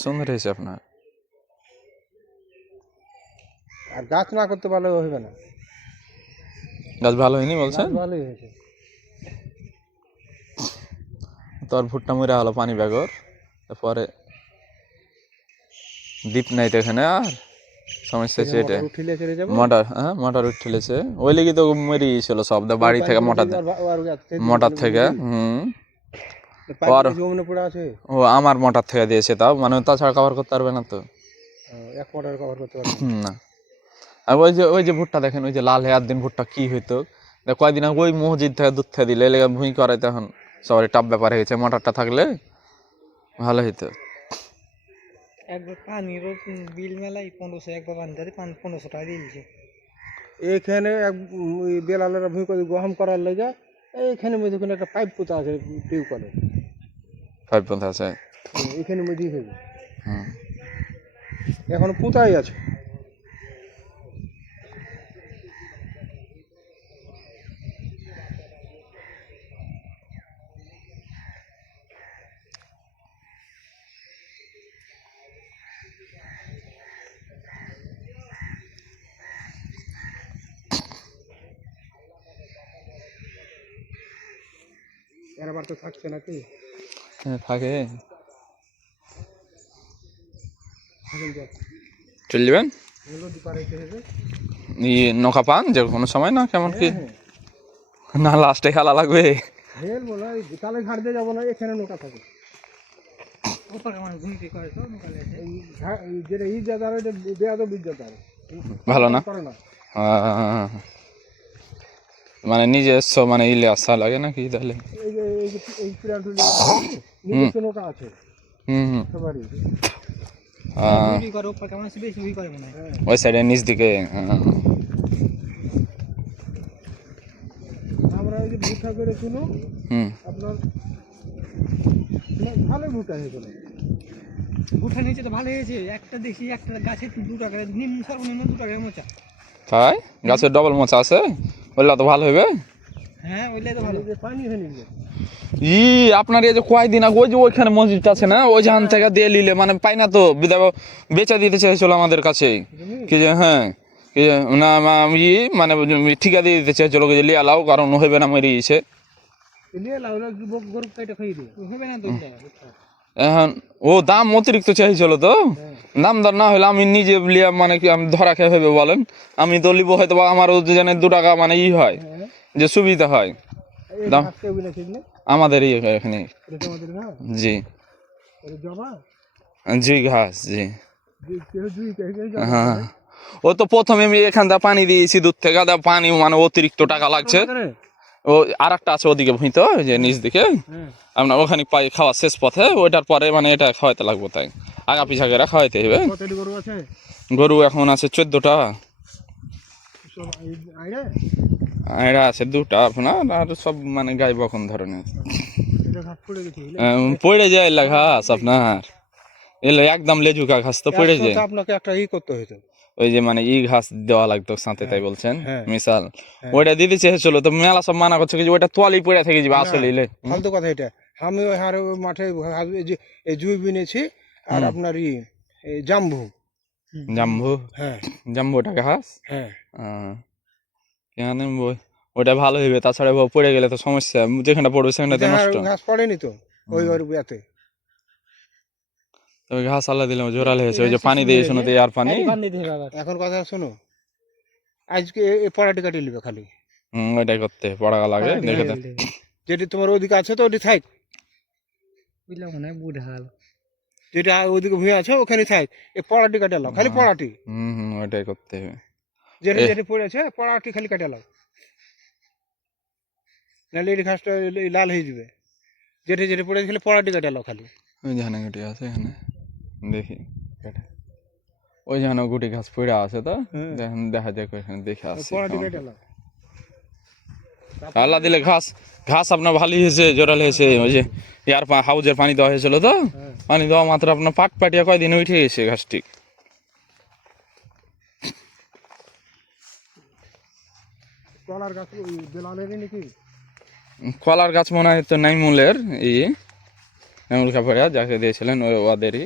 সুন্দর হয়েছে আপনার। আর গাছ না করতে পারলে হবে না। গাছ ভালো হয়নি বলছেন? ভালোই হয়েছে। তোর ভুট্টা মরে হলো পানি বেগর, তারপরে দ্বীপ নাই তো এখানে। আর সমস্যা হচ্ছে এটা, মোটর উঠেছে ওই লেগে তো মরে গিয়েছিল সব বাড়ি থেকে মোটর থেকে। ও আমার মোটর থেকে দিয়েছে, তাও মানে তাছাড়া কভার করতে পারবে না তো। না। আর ওই যে ভুট্টা দেখেন, ওই যে লাল হেয়ার দিন ভুট্টা কি হইতো কয়দিন আগে, ওই মসজিদ থেকে দুধ থেকে দিলে এলাকা ভুঁই করে, তখন সবারই টাপ ব্যাপার হয়েছে। মোটরটা থাকলে ভালো হইতো। একবার পানির বিল মেলায় 1500, একবার পানি ধরে 1500 টাকা দিয়ে দিয়েছে। এইখানে বেলালেরা ভুঁই করে গহম করার লেগে এইখানে মধ্যে একটা পাইপ পোতা আছে, টিউবকলে পাইপ পোতা আছে এখানে মধ্যেই হইবে। এখনো পোতাই আছে। এবার তো থাকছে নাকি? হ্যাঁ থাকে। চলে যাবেন নৌকা পান যে কোনো সময়, না কেমন কি না লাস্টে খেলা লাগবে। বিকালে ঘাট দিয়ে যাবো না, এখানে নৌকা থাকে। ভালো না মানে নিজস্ব মানে ইলে আসা লাগে নাকি তাহলে? নৌকা আছে। ওই সাইডে নিচ দিকে। আমরা ওই যে ভুট্টা করে শুনো আপনার ভালো ভুট্টা হয়েছিল। ভুট্টা নিচে তো ভালো হয়েছে। একটা দেখি একটা গাছে 2 টাকা, সর্বনিম্ন 2 টাকা মোচা। তাই গাছের ডবল মোচা আছে, ওইলা তো ভালো হবে। হ্যাঁ ওইলে তো ভালো। পানি হয়ে নিবে। আপনার এই যে কয়দিন আগে ওই যে ওইখানে মসজিদটা আছে না, ওই জাহান থেকে দিয়ে নিলে মানে পাই না তো, বেচা দিতে চাইছিল আমাদের কাছে কি যে। হ্যাঁ না মানে ঠিকা দিয়ে দিতে চাইছিল যে লিয়া লাও, কারণ হইবে না মরে গিয়েছে। এখন ও দাম অতিরিক্ত চাইছিল তো, দাম দর না হলে আমি নিজে লিয়া মানে কি আমি ধরা খেয়ে হবে বলেন, আমি তো লিবো হয়তো বা আমার জানে 2 টাকা মানে হয় যে সুবিধা হয়। দাম আমাদেরই এখানে। জি জি ঘাস জি। হ্যাঁ ও তো প্রথমে আমি এখান থেকে পানি দিয়েছি, দূর থেকে পানি মানে অতিরিক্ত টাকা লাগছে। ও আর একটা আছে ওদিকে ভুঁইতো যে নিচ দিকে, আপনার ওখানে পাই খাওয়া শেষ পথে, ওইটার পরে মানে এটা খাওয়াইতে লাগবো, তাই আগা পিছা করে খাওয়াইতে হবে। গরু এখন আছে 14টা, এরা আছে 2টা আপনার, আর সব মানে গাই বকন ধরনের। পড়ে যায় এলা ঘাস আপনার, এলো একদম লেজুকা ঘাস তো পড়ে যায়। আপনাকে একটা করতে হইতো, ওই যে মানে ঘাস দেওয়া লাগতো সাথে, তাই বলছেন মিশাল ওইটা দিতে চেয়েছিল তো মেলা সব মানা করছে যে ওইটা তোয়ালি পড়ে থেকে যাবে আসলে। ফালতু কথা এটা। আমি ওই হারে মাঠে জুই বিনেছি আর আপনার জাম্বু। হ্যাঁ জাম্বুটা ঘাস। হ্যাঁ কেন ওইটা ভালো হইবে, তাছাড়া পড়ে গেলে তো সমস্যা, যেখানে পড়বে সেখানে তো নষ্ট। ঘাস পড়েনি তো ওই ইয়াতে। তবে ঘাস আল্লাহ দিলাম জোরাল হয়েছে, ওই যে পানি দিয়ে শুনো আর পানি। এখন কথা শোনো, আজকে এই পড়াটি কাটি নিবে খালি। ওইটাই করতে পড়া লাগে দেখে দেন। যেটি তোমার ওদিকে আছে তো ওটি থাক, বুঝলাম না বুড়াল যেটা ওদিকে ভুঁয়ে আছে ওখানে থাক, এই পড়াটি কাটে লাও খালি, পড়াটি। ওইটাই করতে হবে। যেটি যেটি পড়ে আছে পড়াটি খালি কাটে লাও, নাহলে এই ঘাসটা লাল হয়ে যাবে। যেটি যেটি পড়ে খালি পড়াটি কাটে লাও খালি। ওই জানা গুটি আছে এখানে দেখি, ওই জানা গুটি ঘাস পড়ে আছে তো দেখা যাক ওইখানে দেখে আসছে। আল্লাহ দিলে ঘাস ঘাস আপনার ভালোই হয়েছে, জোরাল হয়েছে। ওই যে ইয়ার হাউজের পানি দেওয়া হয়েছিল তো, পানি দেওয়া মাত্র আপনার পাট পাটিয়া কয়দিন উঠে গেছে ঘাসটি। কলার গাছ মনে হয় তো নাইমুলের, নাইমুল কাপড়িয়া যাকে দিয়েছিলেন ওদেরই।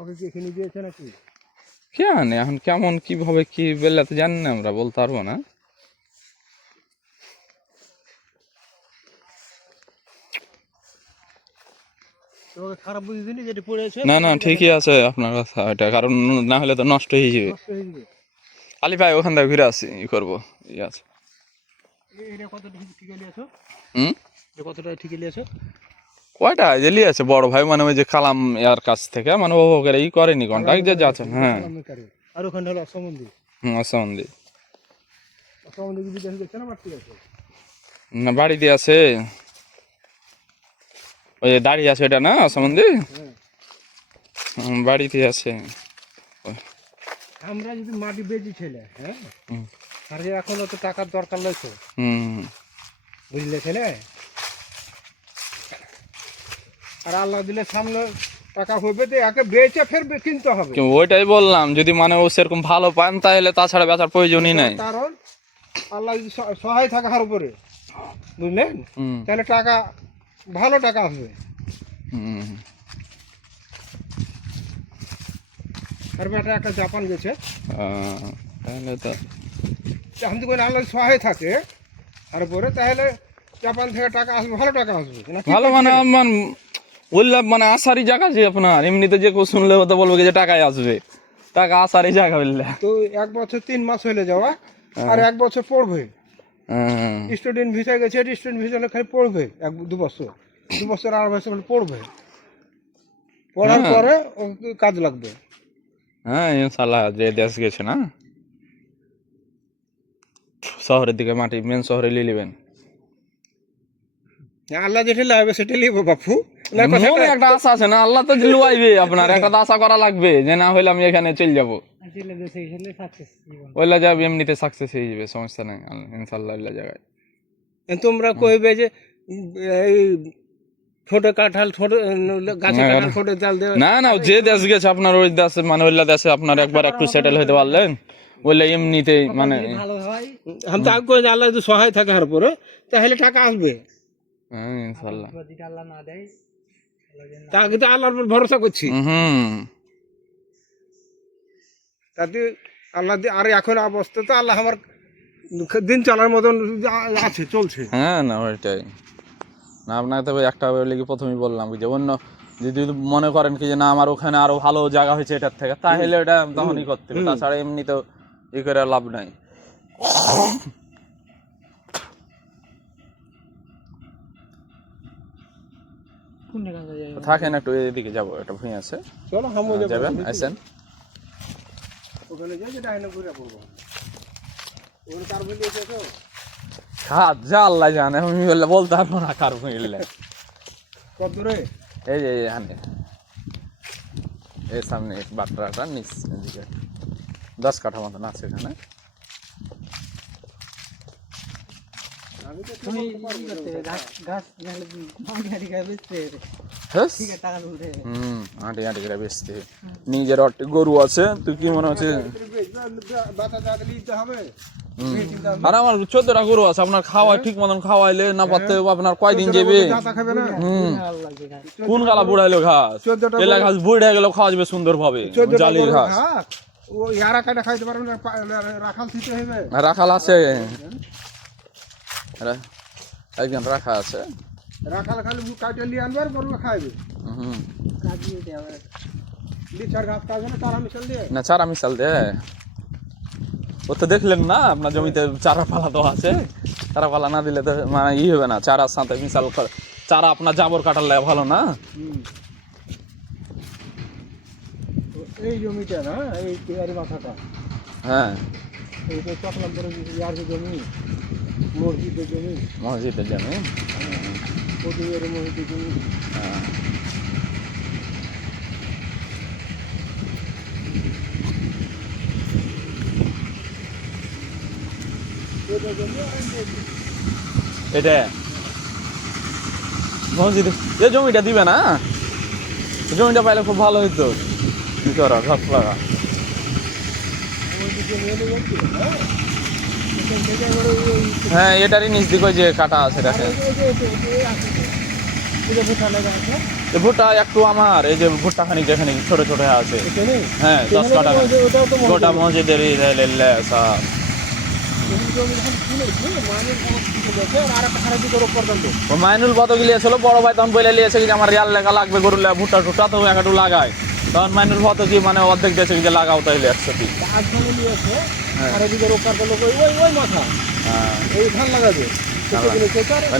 ওকে কি এখানে দিয়েছে নাকি? কে জানে এখন কেমন কিভাবে কি বললে তো জানি না, আমরা বলতে পারবো না। তোমাকে খারাপ বুঝে দিনি যেটা পড়েছে না না ঠিকই আছে আপনার কথা এটা, কারণ না হলে তো নষ্ট হয়ে যাবে। নষ্ট হয়ে যাবে। আলি ভাই ওখান থেকে ঘুরে আসি ই করবো, ই আছে। এটা কতটা ঠিকে নিয়েছো? হুম, এটা কতটা ঠিকে নিয়েছো? কয়টা জেলি আছে বড় ভাই, মানে ওই যে কালাম ইয়ার কাছ থেকে, মানে ও করে ই করেনি কন্ট্যাক্ট যে যাচ্ছে। হ্যাঁ আর ওখানে হলো অসমন্দি। হুম, অসম্বন্ধী অসমন্দি বিদেশে দেখছে না মারতে আছে? না বাড়িতে আছে, ওই যে দাঁড়িয়ে আছে এটা না অসম্বন্ধী, হ্যাঁ। বাড়িতে আছে। আমরা যদি মাটি বেচি ছেলে, হ্যাঁ, হুম। আর যে এখন তো টাকার দরকার লইছো, হুম, বুঝলে ছেলে? আর আল্লাহ দিলে সামনে টাকা হবে তো একে বেচে ফের কিনতে হবে। ওইটাই বললাম, যদি মানে ও সেরকম ভালো পান তাহলে তাছাড়া বেচার প্রয়োজনই নাই। কারণ আল্লাহ যদি সহায় থাকে হার উপরে, বুঝলেন, হুম, তাহলে টাকা ভালো টাকা আসবে। হুম, আর বেটা একটা জাপান গেছে, তাহলে তো এখন তো কোনো আল্লাহ সহায় থাকে আর উপরে, তাহলে জাপান থেকে টাকা আসবে, ভালো টাকা আসবে না? ভালো মানে আমার বললাম মানে আসারই জায়গা যে আপনার, এমনিতে যে কেউ শুনলে তো বলবো কি যে টাকায় আসবে, টাকা আসারই জায়গা বললে। তো 1 বছর 3 মাস হলে যাওয়া, আর 1 বছর পড়বে। স্টুডেন্ট ভিসা গেছে, স্টুডেন্ট ভিসা হলে খালি পড়বে 1-2 বছর, 2 বছর 2.5 বছর পড়বে, পড়ার হ্যাঁ। পরে ও কাজ লাগবে। হ্যাঁ ইনশাল্লাহ, যে দেশ গেছে না শহরের দিকে, মাটি মেন শহরে নিয়ে নেবেন। আল্লাহ যেটা লাগবে সেটা লিখবো বাপু। না কথা মনে একটা আশা আছে না, আল্লাহ তো লুয়াইবে আপনার, একটা তো আশা করা লাগবে যে না হইলে আমি এখানে চলে যাবো, আসলে দেশে গেলে সাকসেস জীবন। ওইলা যাবে এমনিতে সাকসেস হয়ে যাবে, সমস্যা নাই ইনশাল্লাহ ওইলা জায়গায়। তোমরা কইবে যে এই ছোট কাঁঠাল, ছোট গাছে কাঁঠাল, ছোট জাল দেওয়া। না না, যে দেশ গেছে আপনার ওই দেশে, মানে ওইলা দেশে আপনার একবার একটু সেটেল হইতে পারলেন, ওইলা এমনিতেই মানে যদি ভালো হয় আমি তো আগে কই যে আল্লাহ যদি সহায় থাকে হার উপরে, তাহলে টাকা আসবে। হ্যাঁ ইনশাল্লাহ। যদি আল্লাহ না দেয় তা আগে তো আল্লাহর উপর ভরসা করছি, হুম, তাতে আল্লাহ আর এখন অবস্থা তো আল্লাহ আমার দিন চলার মতন আছে, চলছে। হ্যাঁ না ওইটাই না, আপনাকে তবে একটা লেগে প্রথমেই বললাম যে অন্য যদি মনে করেন কি যে না আমার ওখানে আরো ভালো জায়গা হয়েছে এটার থেকে, তাহলে এটা তখনই করতে হবে, তাছাড়া এমনি তো ই করে লাভ নাই। কোন জায়গা যায়? থাকেন একটু এদিকে যাবো, একটা ভূমি আছে, চলো হামো যাবেন আসেন। ওখানে যাই, যেটা এনে ঘুরে পড়বো ওখানে কার বলি আছে তো। খাদ যা আল্লাহ জানে, আমি বলতে পারবো না কার ভূমিলে। কত দূরে? এই যে এখানে এই সামনে বাটরাটা নিচ এদিকে 10 কাঠা মতন আছে এখানে। আমি তো তুমি গাছ গাছ মাটি গাছ বেচতে হ্যাঁ ঠিক আছে, টাকা তুলতে আঁটি আঁটি করে বেচতে, নিজের অট্টি গরু আছে, তুই কি মনে হচ্ছে? বাতা দাঁত নিতে হবে। আর আমার 14টা গরু আছে, আপনার খাওয়াই ঠিক মতন খাওয়াইলে না পারতে আপনার কয়দিন যাবে। দাঁতা খাবে না। ভালো লাগবে গাছ। কোন গালা বুড়াইলো ঘাস, 14টা এলা ঘাস বুড়ে গেল, খাওয়া যাবে সুন্দর ভাবে, 14টা জালির গরু ঘাস। ঘাস, ও ইয়ারা কাটা খাইতে পারবে না, রাখাল দিতে হবে। রাখাল আছে, একজন রাখা আছে। রাখাল খালি কাটে নিয়ে আনবে আর গরু খাইবে। হুম, গাছ দিয়ে দেওয়া লিচার ঘাস খাবে না, তারা মিশাল দিয়ে। না চারা মিশাল দে, ও তো দেখলেন না আপনার জমিতে চারা পালা তো আছে, চারা পালা না দিলে তো মানে ই হবে না, চারার সাথে মিশাল চারা আপনার জাবর কাটালে ভালো না। এই জমিটা না, এই পেয়ারি মাথাটা, হ্যাঁ এইটা চকলাম করে ইয়ার জমি, মসজিদের জমি, মসজিদের জমি। প্রতিবের মসজিদের জমি। হ্যাঁ। এটা মসজিদ, এই জমিটা দিবে না, জমিটা পাইলে খুব ভালো হইতো, কি করা ঘাস লাগা। হ্যাঁ এটারই নিচ দিকে ওই যে কাটা আছে দেখেন। এই ভুট্টা একটু আমার এই যে ভুট্টা খানিক যেখানে ছোট ছোট আছে এখানে হ্যাঁ 10 কাঠা ওটাও তো গোটা মসজিদের সব জমি যখন কিনেছি মাইনুল খবর কিনেছে আর একটা খারাপ দিকে রোগ করতাম তো ও মাইনুল কত গিয়েছিল বড় ভাই তখন বলে নিয়েছে যে আমার রিয়াল লেখা লাগবে গরুর ভুট্টা টুট্টা তো একটু লাগায় তখন মাইনুল কত কি মানে অর্ধেক দিয়েছে যে লাগাও তাইলে 100 আজ ধান নিয়েছে খারাপ দিকে রোগ করতাম ওই মাথা হ্যাঁ এই ধান লাগাবে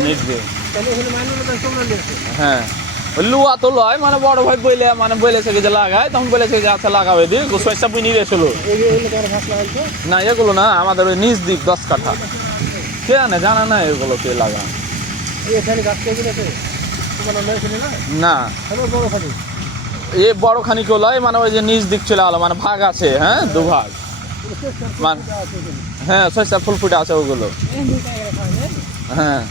নিজ দিয়ে তাহলে এখানে মাইনুলের কাছে তোমরা নিয়েছে হ্যাঁ ওই লুয়া তো লয় মানে বড় ভাই বইলে মানে বলেছে যে লাগায় তখন বলেছে যে আচ্ছা লাগাবে দি শস্য বুনি গেছিল এই তোমার ঘাস লাগাইছো না এগুলো না আমাদের ওই নিজ দিক 10 কাঠা কে আনে জানা না এগুলো কে লাগা এখানে গাছ কে কিনেছে তোমার নয় কিনে না না তাহলে বড় খানি এ বড় খানিক লয় মানে ওই যে নিজ দিক চলে আলো মানে ভাগ আছে হ্যাঁ দুভাগ মানে হ্যাঁ শস্য ফুল ফুটে আছে ওগুলো হ্যাঁ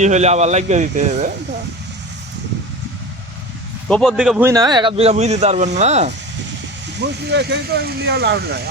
ই হইলে আবার লাগিয়ে দিতে হবে কোপর দিকে ভুই না 1 বিঘা ভুই দিতে পারবেন না বুঝছি এখানে তো লাভ নাই